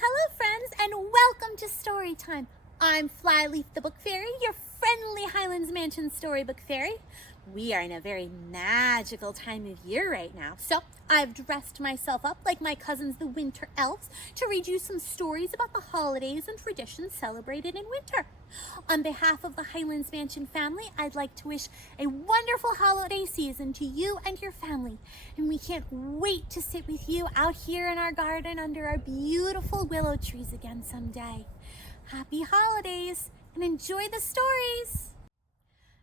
Hello, friends, and welcome to Story Time. I'm Flyleaf the Book Fairy, your friendly Highlands Mansion storybook fairy. We are in a very magical time of year right now, so I've dressed myself up like my cousins the Winter Elves to read you some stories about the holidays and traditions celebrated in winter. On behalf of the Highlands Mansion family, I'd like to wish a wonderful holiday season to you and your family, and we can't wait to sit with you out here in our garden under our beautiful willow trees again someday. Happy holidays, and enjoy the stories!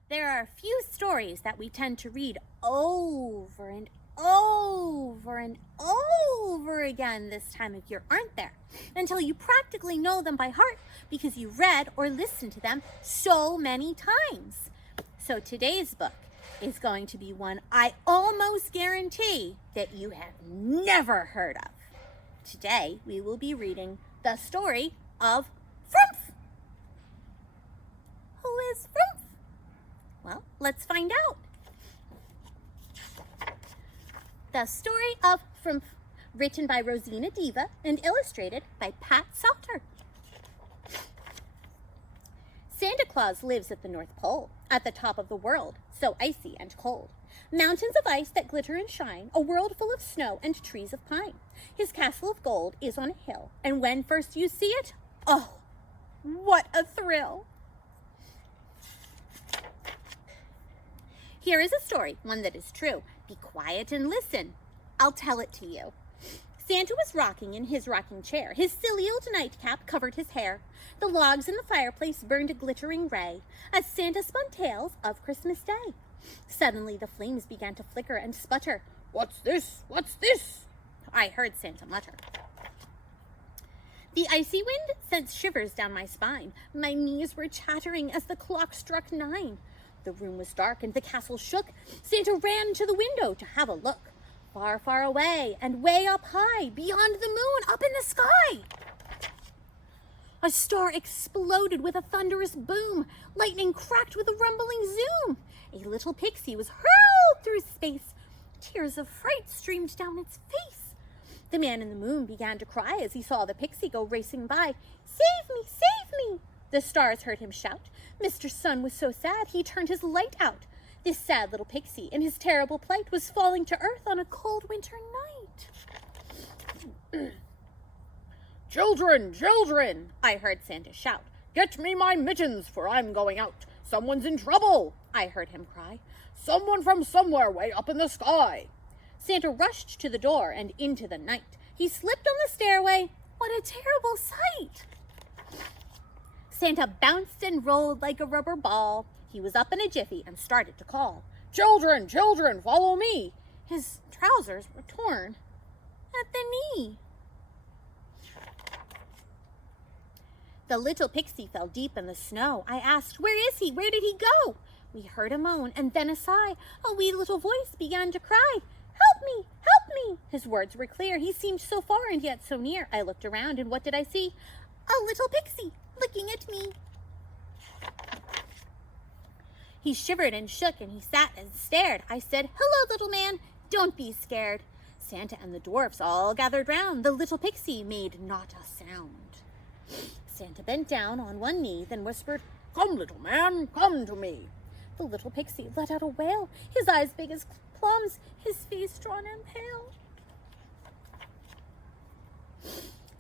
There are a few stories that we tend to read over and over and over again this time of year, aren't there? Until you practically know them by heart because you read or listened to them so many times. So today's book is going to be one I almost guarantee that you have never heard of. Today we will be reading the story of Frumph. Who is Frumph? Well, let's find out. The Story of Frumph, written by Rosina Diva and illustrated by Pat Salter. Santa Claus lives at the North Pole, at the top of the world, so icy and cold. Mountains of ice that glitter and shine, a world full of snow and trees of pine. His castle of gold is on a hill, and when first you see it, oh, what a thrill! Here is a story, one that is true. Be quiet and listen. I'll tell it to you. Santa was rocking in his rocking chair. His silly old nightcap covered his hair. The logs in the fireplace burned a glittering ray as Santa spun tales of Christmas Day. Suddenly the flames began to flicker and sputter. "What's this? What's this?" I heard Santa mutter. The icy wind sent shivers down my spine. My knees were chattering as the clock struck 9. The room was dark and the castle shook. Santa ran to the window to have a look. Far, far away and way up high, beyond the moon, up in the sky, a star exploded with a thunderous boom. Lightning cracked with a rumbling zoom. A little pixie was hurled through space. Tears of fright streamed down its face. The man in the moon began to cry as he saw the pixie go racing by. "Save me! Save me!" The stars heard him shout. Mr. Sun was so sad he turned his light out. This sad little pixie, in his terrible plight, was falling to earth on a cold winter night. "Children, children!" I heard Santa shout. "Get me my mittens, for I'm going out. Someone's in trouble!" I heard him cry. "Someone from somewhere way up in the sky!" Santa rushed to the door and into the night. He slipped on the stairway. What a terrible sight! Santa bounced and rolled like a rubber ball. He was up in a jiffy and started to call. "Children, children, follow me!" His trousers were torn at the knee. The little pixie fell deep in the snow. I asked, "Where is he? Where did he go?" We heard a moan and then a sigh. A wee little voice began to cry. "Help me! Help me!" His words were clear. He seemed so far and yet so near. I looked around and what did I see? A little pixie looking at me. He shivered and shook and he sat and stared. I said, "Hello, little man. Don't be scared." Santa and the dwarfs all gathered round. The little pixie made not a sound. Santa bent down on one knee, then whispered, "Come, little man, come to me." The little pixie let out a wail, his eyes big as plums, his face drawn and pale.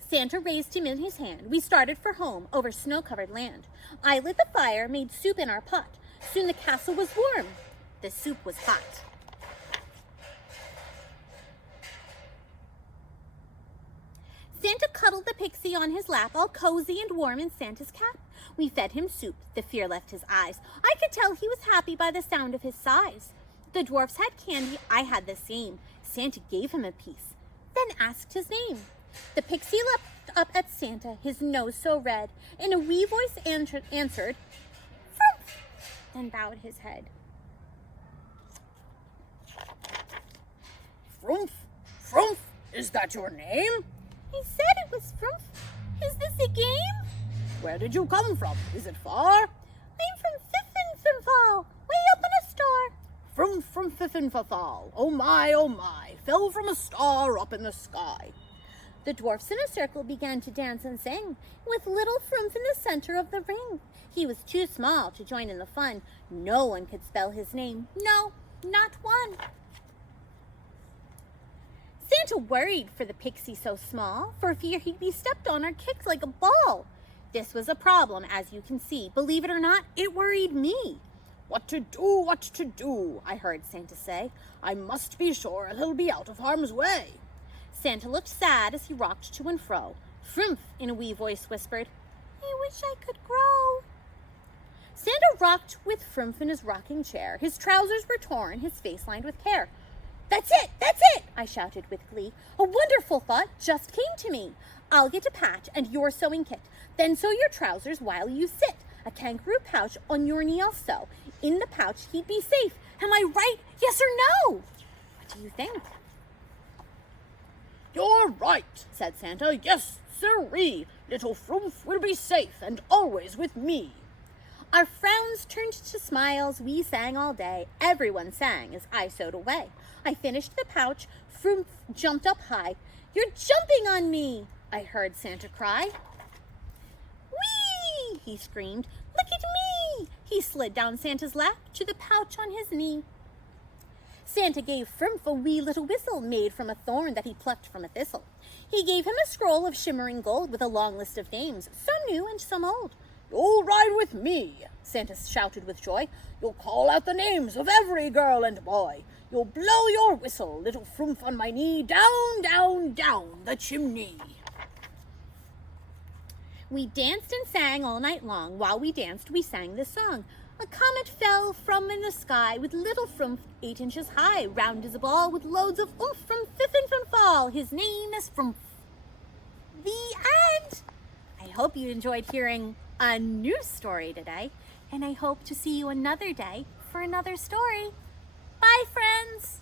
Santa raised him in his hand. We started for home over snow-covered land. I lit the fire, made soup in our pot. Soon the castle was warm. The soup was hot. Santa cuddled the pixie on his lap, all cozy and warm in Santa's cap. We fed him soup. The fear left his eyes. I could tell he was happy by the sound of his sighs. The dwarfs had candy. I had the same. Santa gave him a piece, then asked his name. The pixie leapt up at Santa, his nose so red. In a wee voice answered, "Frumph," then bowed his head. "Frumph, Frumph, is that your name?" I said it was Frumph. Is this a game? "Where did you come from? Is it far?" "I'm from Fifinfinfall, way up in a star." "Frumph from Fifinfall, oh my, fell from a star up in the sky." The dwarfs in a circle began to dance and sing, with little Frumph in the center of the ring. He was too small to join in the fun. No one could spell his name. No, not one. Santa worried for the pixie so small, for fear he'd be stepped on or kicked like a ball. This was a problem, as you can see. Believe it or not, it worried me. What to do, I heard Santa say. I must be sure he'll be out of harm's way. Santa looked sad as he rocked to and fro. Frumph, in a wee voice, whispered, I wish I could grow. Santa rocked with Frumph in his rocking chair. His trousers were torn, his face lined with care. That's it, I shouted with glee. A wonderful thought just came to me. I'll get a patch and your sewing kit. Then sew your trousers while you sit. A kangaroo pouch on your knee I'll sew. In the pouch he'd be safe. Am I right? Yes or no? What do you think? You're right, said Santa. Yes, sirree. Little Frumph will be safe and always with me. Our frowns turned to smiles. We sang all day. Everyone sang as I sewed away. I finished the pouch. Frumph jumped up high. You're jumping on me, I heard Santa cry. Whee! He screamed. Look at me! He slid down Santa's lap to the pouch on his knee. Santa gave Frumph a wee little whistle made from a thorn that he plucked from a thistle. He gave him a scroll of shimmering gold with a long list of names, some new and some old. You'll ride with me, Santa shouted with joy. You'll call out the names of every girl and boy. You'll blow your whistle, little Frumph on my knee, down, down, down the chimney. We danced and sang all night long. While we danced, we sang this song. A comet fell from in the sky with little Frumph 8 inches high, round as a ball with loads of oomph from fifth and from fall. His name is Frumph. The end! I hope you enjoyed hearing a new story today, and I hope to see you another day for another story. Bye, friends!